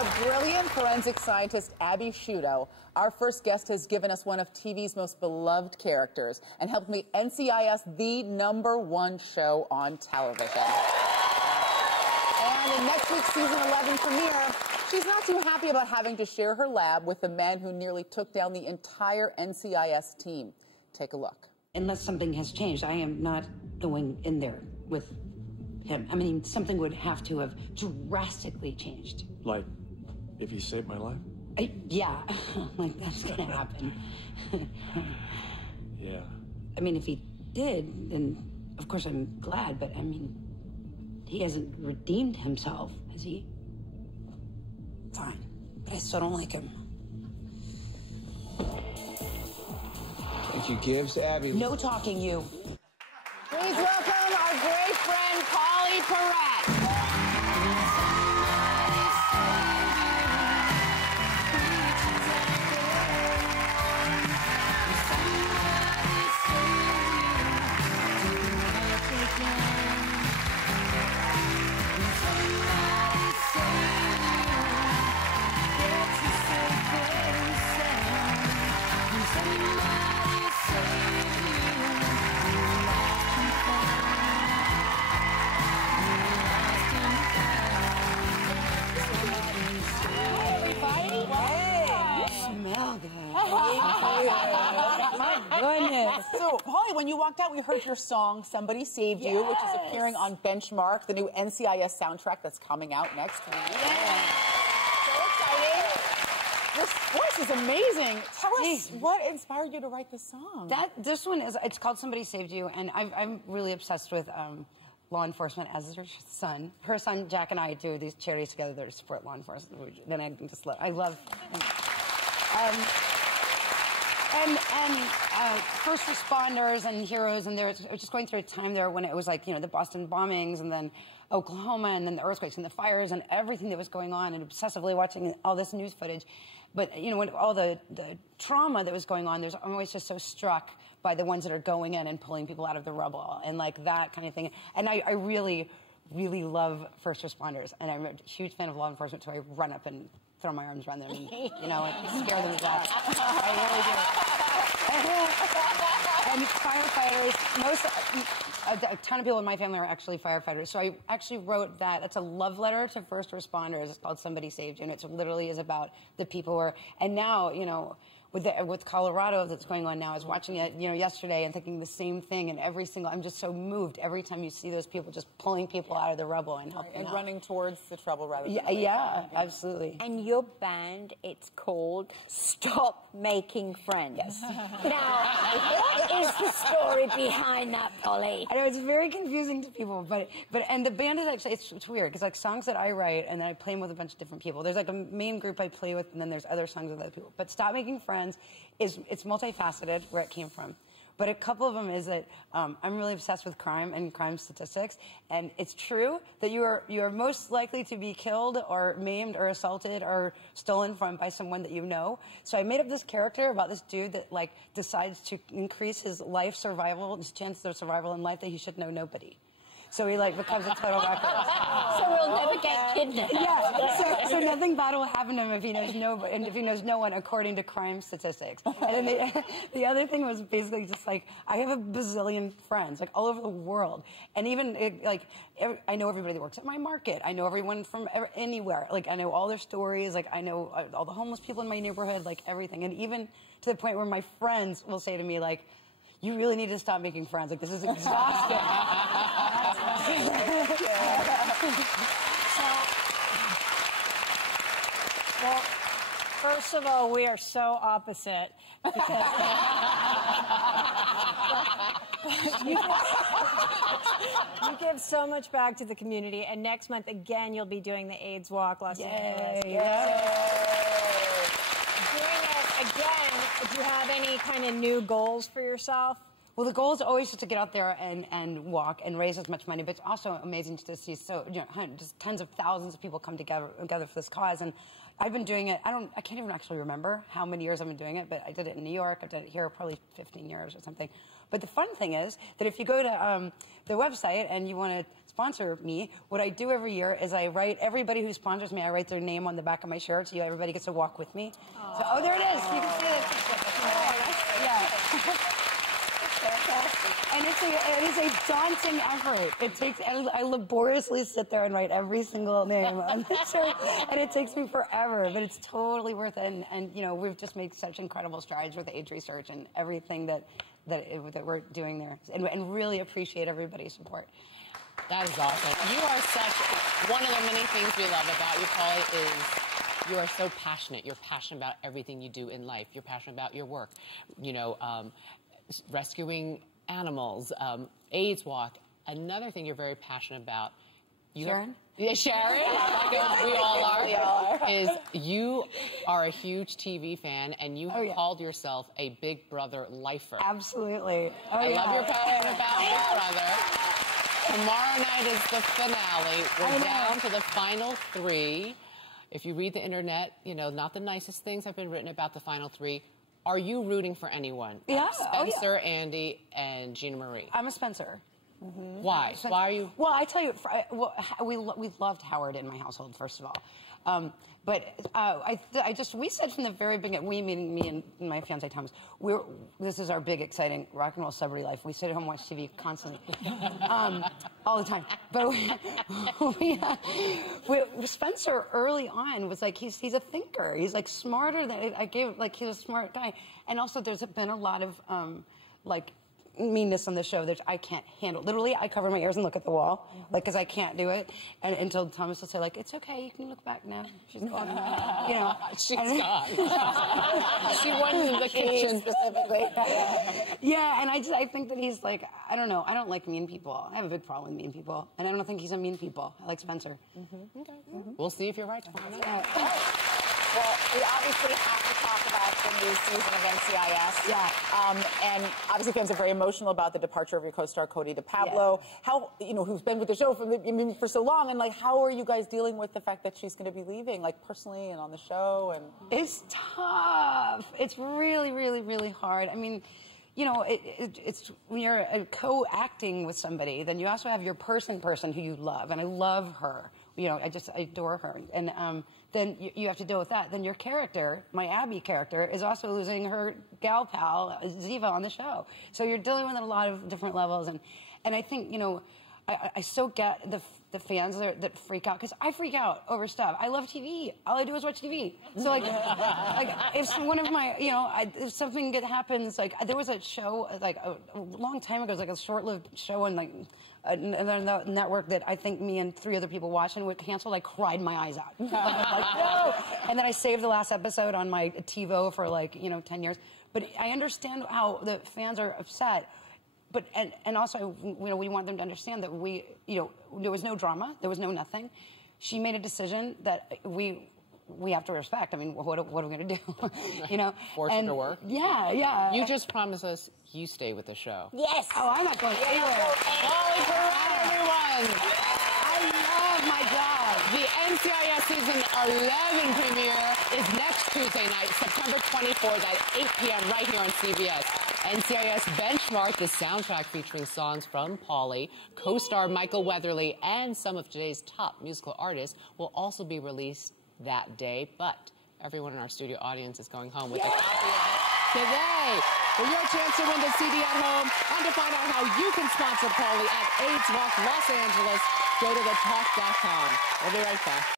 the brilliant forensic scientist Abby Shudo, our first guest has given us one of TV's most beloved characters and helped make NCIS the #1 show on television. And in next week's season 11 premiere, she's not too happy about having to share her lab with the man who nearly took down the entire NCIS team. Take a look. Unless something has changed, I am not going in there with him. I mean, something would have to have drastically changed. Like, if he saved my life? Yeah, like that's gonna happen. Yeah. I mean, if he did, then of course I'm glad, but I mean, he hasn't redeemed himself, has he? Fine, but I still don't like him. If you gives Abby... No talking, you. Please welcome our great friend, Pauley Perrette. So, Pauley, when you walked out, we heard your song, Somebody Saved You, which is appearing on Benchmark, the new NCIS soundtrack that's coming out next week. So exciting. Your voice is amazing. Tell us what inspired you to write this song. This one is, it's called Somebody Saved You, and I'm really obsessed with law enforcement, as is her son. Her son, Jack, and I do these charities together that support law enforcement. Then I love first responders and heroes, and they're just going through a time there when it was like, you know, the Boston bombings, and then Oklahoma, and then the earthquakes and the fires and everything that was going on, and obsessively watching all this news footage. But, you know, when all the trauma that was going on, I'm always just so struck by the ones that are going in and pulling people out of the rubble and like that kind of thing. And I really, really love first responders, and I'm a huge fan of law enforcement, so I run up and throw my arms around them and, you know, and scare them to death. I really do. And firefighters, a ton of people in my family are actually firefighters. So I actually wrote that. It's a love letter to first responders. It's called Somebody Saved You, and it literally is about the people who are, and now, you know, with Colorado that's going on now, I was watching it, you know, yesterday and thinking the same thing, and I'm just so moved every time you see those people just pulling people out of the rubble and helping and running towards the trouble rather than yeah, absolutely. And your band, it's called Stop Making Friends. Yes. Now, what is the story behind that, Pauley? I know it's very confusing to people, but and the band is actually, it's weird because like songs that I write and then I play them with a bunch of different people. There's like a main group I play with, and then there's other songs with other people. But Stop Making Friends it's multifaceted where it came from. But a couple of them is that I'm really obsessed with crime and crime statistics, and it's true that you are most likely to be killed or maimed or assaulted or stolen from by someone that you know. So I made up this character about this dude that like decides to increase his life survival, his chances of survival in life, that he should know nobody. So he like becomes a total reckless. So we'll never get kidnapped. Yeah. So nothing bad will happen to him if he knows no one, according to crime statistics. And then the other thing was basically just like I have a bazillion friends like all over the world, and even I know everybody that works at my market. I know everyone from anywhere. Like I know all their stories. Like I know all the homeless people in my neighborhood. Like everything, and even to the point where my friends will say to me like, "You really need to stop making friends. Like this is exhausting." Well, first of all, we are so opposite. Because you give so much back to the community, and next month, again, you'll be doing the AIDS Walk, Los Angeles. Yay. Doing it again, do you have any kind of new goals for yourself? Well, the goal is always just to get out there and walk and raise as much money, but it's also amazing to see just tons of thousands of people come together for this cause. And I've been doing it, I can't even actually remember how many years I've been doing it, but I did it in New York, I've done it here probably 15 years or something. But the fun thing is that if you go to the website and you want to sponsor me, what I do every year is I write everybody who sponsors me, I write their name on the back of my shirt so everybody gets to walk with me. So, oh, there it is. You can see it. Yeah. And it is a daunting effort. It takes, I laboriously sit there and write every single name on the shirt, and it takes me forever, but it's totally worth it. And you know, we've just made such incredible strides with age research and everything that we're doing there, and really appreciate everybody's support. That is awesome. You are such, one of the many things we love about you, Pauley, is you are so passionate. You're passionate about everything you do in life. You're passionate about your work. You know, rescuing animals, AIDS Walk. Another thing you're very passionate about. Sharon? Yeah, Sharon. We all are. Is you are a huge TV fan, and you have called yourself a Big Brother lifer. Absolutely. I love your passion about Big Brother. Tomorrow night is the finale. We're down to the final 3. If you read the internet, you know, not the nicest things have been written about the final 3. Are you rooting for anyone? Yeah. Spencer, Andy, and Gina Marie. I'm a Spencer. Mm-hmm. Why? Why are you? Well, I tell you, we loved Howard in my household, first of all. We said from the very beginning, we, meaning me and my fiance Thomas, this is our big, exciting rock and roll celebrity life. We sit at home and watch TV constantly, all the time. But Spencer early on was like, he's a thinker. He's like smarter than he's a smart guy. And also, there's been a lot of meanness on the show that I can't handle. Literally, I cover my ears and look at the wall, like, because I can't do it. And until Thomas will say, like, it's okay, you can look back now. She's gone. You know. She's gone. She went in the kitchen specifically. Yeah, and I think that he's like, I don't know, I don't like mean people. I have a big problem with mean people. And I don't think he's a mean people. I like Spencer. Mm-hmm. Okay. Mm-hmm. We'll see if you're right tomorrow night. Well, we obviously have to talk about the new season of NCIS. Yeah. And obviously fans are very emotional about the departure of your co-star, Cody DePablo. Yeah. How, you know, who's been with the show for so long, and like, how are you guys dealing with the fact that she's going to be leaving, like personally and on the show? And it's tough. It's really, really, really hard. I mean, you know, it's when you're co-acting with somebody, then you also have your person who you love, and I love her. You know, I adore her. And then you have to deal with that. Then your character, my Abby character, is also losing her gal pal, Ziva, on the show. So you're dealing with a lot of different levels. And I think, you know, I so get the fans that freak out, because I freak out over stuff. I love TV. All I do is watch TV. So like if one of my, you know, if something happens, like there was a show like a long time ago, it was like a short-lived show on like another network that I think me and 3 other people watched, and it canceled. I cried my eyes out. Like, no! And then I saved the last episode on my TiVo for like, you know, 10 years. But I understand how the fans are upset. But and also, you know, we want them to understand that we, you know, there was no drama, there was no nothing. She made a decision that we have to respect. I mean, what are we going to do? You know, force her to work. Yeah, yeah. You just promised us you stay with the show. Yes. Oh, I'm not going anywhere. Pauley, Perrette, everyone. I love my job. The NCIS season 11 premiere is next Tuesday night, September 24th at 8 p.m. right here on CBS. NCIS Benchmark, the soundtrack featuring songs from Pauley, co-star Michael Weatherly, and some of today's top musical artists will also be released that day. But everyone in our studio audience is going home with a copy of it today. For your chance to win the CD at home and to find out how you can sponsor Pauley at AIDS Walk Los Angeles, go to thetalk.com. We'll be right back.